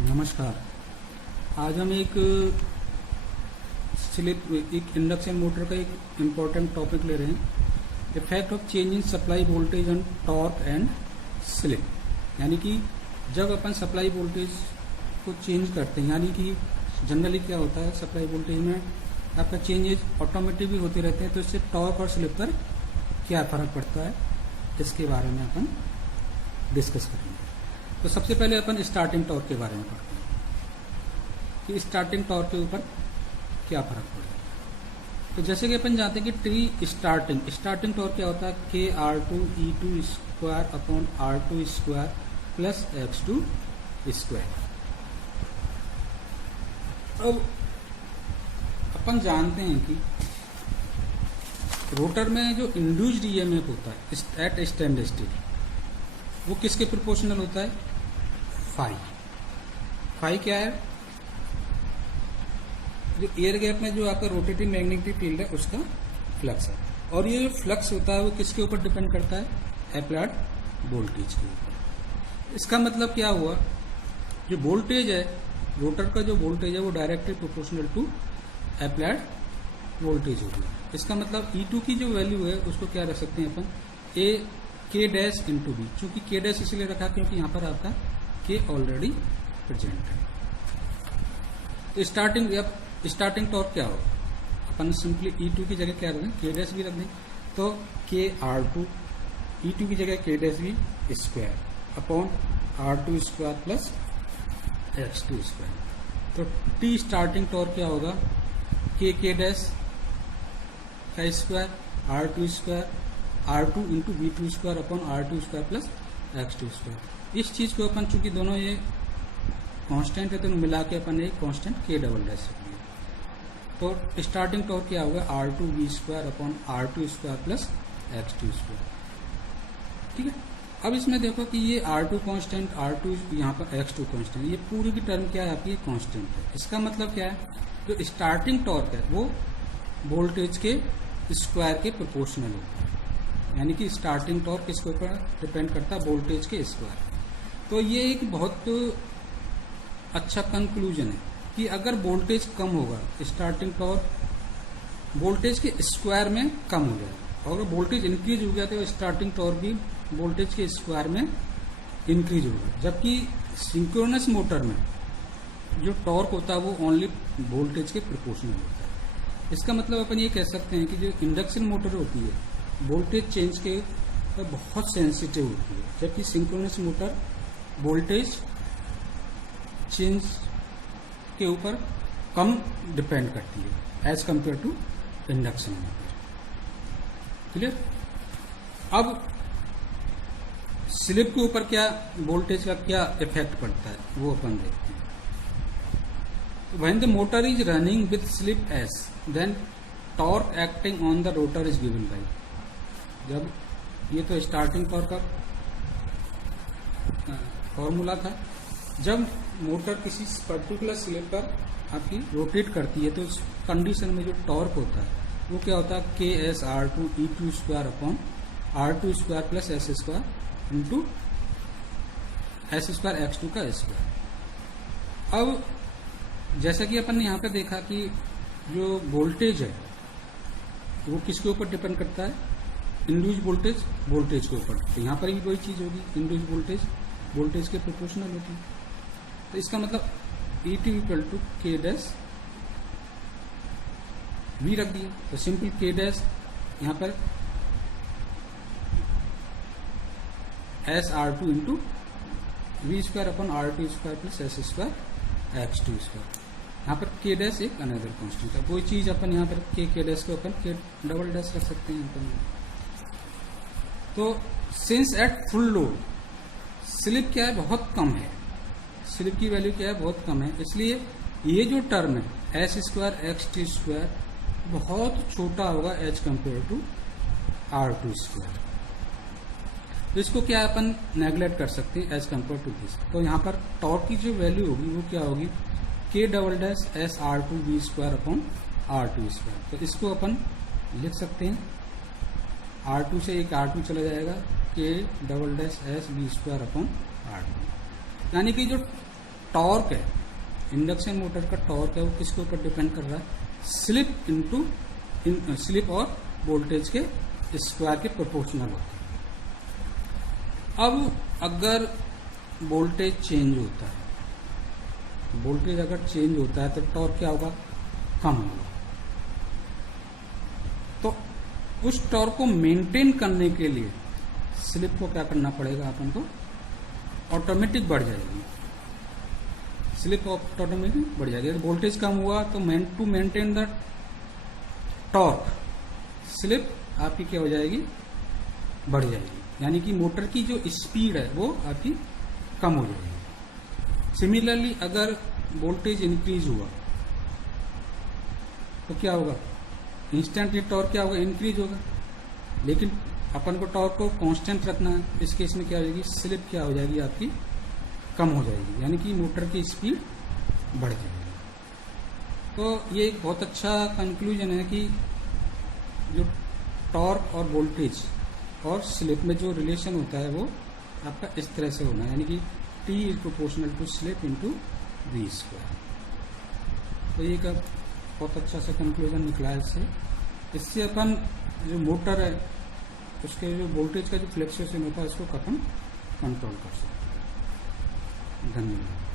नमस्कार। आज हम एक इंडक्शन मोटर का एक इम्पोर्टेंट टॉपिक ले रहे हैं, effect of change in supply voltage on torque and slip. यानी कि जब अपन सप्लाई वोल्टेज को चेंज करते हैं, यानी कि जनरली क्या होता है, सप्लाई वोल्टेज में आपका चेंजेस ऑटोमेटिक भी होते रहते हैं, तो इससे टॉर्क और स्लिप पर क्या फर्क पड़ता है, इसके बारे में अपन डिस्कस करेंगे। तो सबसे पहले अपन स्टार्टिंग टॉर्क के बारे में पढ़ते हैं कि स्टार्टिंग टॉर्क के ऊपर क्या फर्क पड़ेगा। तो जैसे कि अपन जानते हैं कि टी स्टार्टिंग टॉर्क क्या होता है, K R two E two square upon R two square plus X two square. अब अपन जानते हैं कि रोटर में जो इंड्यूस्ड ईएमएफ होता है एट स्टैंड स्टिल, वो किसके प्रोपोर्शनल होता है, फाई क्या है, जो एयर गैप में जो आपका रोटेटिंग मैग्नेटिक फील्ड है उसका फ्लक्स है। और ये जो फ्लक्स होता है वो किसके ऊपर डिपेंड करता है, अप्लाइड वोल्टेज के ऊपर। इसका मतलब क्या हुआ, जो वोल्टेज है, रोटर का जो वोल्टेज है वो directly proportional to applied voltage होगी। इसका मतलब E2 की जो वैल्यू है उसको क्या रख सकते हैं अपन, ए के डैश इंटू बी। चूंकि के डैश इसलिए रखा क्योंकि यहाँ पर आपका के ऑलरेडी प्रेजेंट है। तो स्टार्टिंग टॉर्क क्या होगा, अपन सिंपली E2 की जगह क्या रख दें, के डैश भी रख दें, तो के आर टू, E2 की जगह K dash B square upon R two square plus X two square. तो टी स्टार्टिंग टॉर्क क्या होगा, के डैश का square R two square R2 into B two square upon R2 square plus X two square. इस चीज को अपन चूंकि दोनों ये कांस्टेंट है तो मिला के अपन एक कांस्टेंट के डबल डैश रख दिया। तो स्टार्टिंग टॉर्क क्या होगा, R2 B square upon R2 square plus X two square. ठीक है। अब इसमें देखो कि ये R2 कांस्टेंट, R2 यहाँ पर x2 कांस्टेंट, ये पूरी की टर्म क्या है आपकी, कांस्टेंट है। इसका मतलब क्या है, जो स्टार्टिंग टॉर्क है वो वोल्टेज के स्क्वायर के प्रोपोर्शनल होता है। यानी कि स्टार्टिंग टॉर्क किसके ऊपर डिपेंड करता है, वोल्टेज के स्क्वायर। तो ये एक बहुत अच्छा कंक्लूजन है कि अगर वोल्टेज कम होगा, स्टार्टिंग टॉर्क वोल्टेज के स्क्वायर में कम हो जाएगा, और अगर वोल्टेज इंक्रीज हो गया तो स्टार्टिंग टॉर्क भी वोल्टेज के स्क्वायर में इंक्रीज होगा। जबकि सिंक्रोनस मोटर में जो टॉर्क होता है वो ओनली वोल्टेज के प्रोपोर्शनल होता है। इसका मतलब अपन ये कह सकते हैं कि जो इंडक्शन मोटर होती है वोल्टेज चेंज के पर बहुत सेंसिटिव होती है, जबकि सिंक्रोनस मोटर वोल्टेज चेंज के ऊपर कम डिपेंड करती है as compared to induction motor. Clear. अब स्लिप के ऊपर क्या वोल्टेज का क्या इफेक्ट पड़ता है वो अपन देखते हैं। When the motor is running with slip S, then torque acting on the rotor is given by, जब ये तो स्टार्टिंग टॉर्क का फॉर्मूला था, जब मोटर किसी पर्टिकुलर स्लिप पर आपकी रोटेट करती है तो उस कंडीशन में जो टॉर्क होता है वो क्या होता है, K S R two E two square upon R two square plus S square into S square X two का स्क्वायर। अब जैसा कि अपन ने यहाँ पे देखा कि जो वोल्टेज है वो किसके ऊपर डिपेंड करता है, इंड्यूस वोल्टेज के ऊपर। तो यहाँ पर भी वही चीज होगी, इंड्यूस वोल्टेज के प्रोपोर्शनल होती है। तो इसका मतलब E2 इक्वल टू के डैश भी रख दिया, तो सिंपल के डैश यहाँ पर S R two into V square upon R two square plus S square X two square. यहाँ पर के डैश एक अनदर कांस्टेंट है, वही चीज अपन यहाँ पर के डैश को अपन के डबल डैश रख सकते हैं अपन। तो since at full load slip क्या है, बहुत कम है, स्लिप की वैल्यू क्या है, बहुत कम है, इसलिए ये जो टर्म है S square X T square बहुत छोटा होगा as compared to R two square. तो इसको क्या अपन नेग्लेक्ट कर सकते हैं एज कंपेयर टू दिस। तो यहाँ पर टॉर्क की जो वैल्यू होगी वो क्या होगी, K double dash S R two B square upon R two square. तो इसको अपन लिख सकते हैं, R2 से एक R2 चला जाएगा, K double dash S B square upon R2। यानी कि जो टॉर्क है, इंडक्शन मोटर का टॉर्क है, वो किसके ऊपर डिपेंड कर रहा है? स्लिप और वोल्टेज के स्क्वायर के प्रोपोर्शनल होता है। अब अगर वोल्टेज चेंज होता है, वोल्टेज अगर चेंज होता है तो टॉर्क क्या होगा? कम होगा। तो उस टॉर्क को मेंटेन करने के लिए स्लिप को क्या करना पड़ेगा? अपन को ऑटोमेटिक बढ़ जाएगी, स्लिप ऑटोमेटिक बढ़ जाएगी। अगर वोल्टेज कम हुआ तो to maintain the torque, slip आपकी क्या हो जाएगी? बढ़ जाएगी। यानी कि मोटर की जो स्पीड है वो आपकी कम हो जाएगी। सिमिलरली अगर वोल्टेज इंक्रीज हुआ तो क्या होगा? इंस्टेंटली टॉर्क क्या होगा? इंक्रीज होगा। लेकिन अपन को टॉर्क को कांस्टेंट रखना है, इस केस में क्या हो जाएगी? स्लिप क्या हो जाएगी? आपकी कम हो जाएगी, यानी कि मोटर की स्पीड बढ़ जाएगी। तो ये एक बहुत अच्छा कंक्लूजन है कि जो टॉर्क और वोल्टेज और स्लिप में जो रिलेशन होता है वो आपका इस तरह से होना है, यानी कि T is proportional to slip into V square. तो ये का बहुत अच्छा सा कंक्लूजन निकला है इससे अपन जो मोटर है उसके जो वोल्टेज का जो फ्लक्चुएशन होता है उसको अपन कंट्रोल कर सकते हैं। धन्यवाद।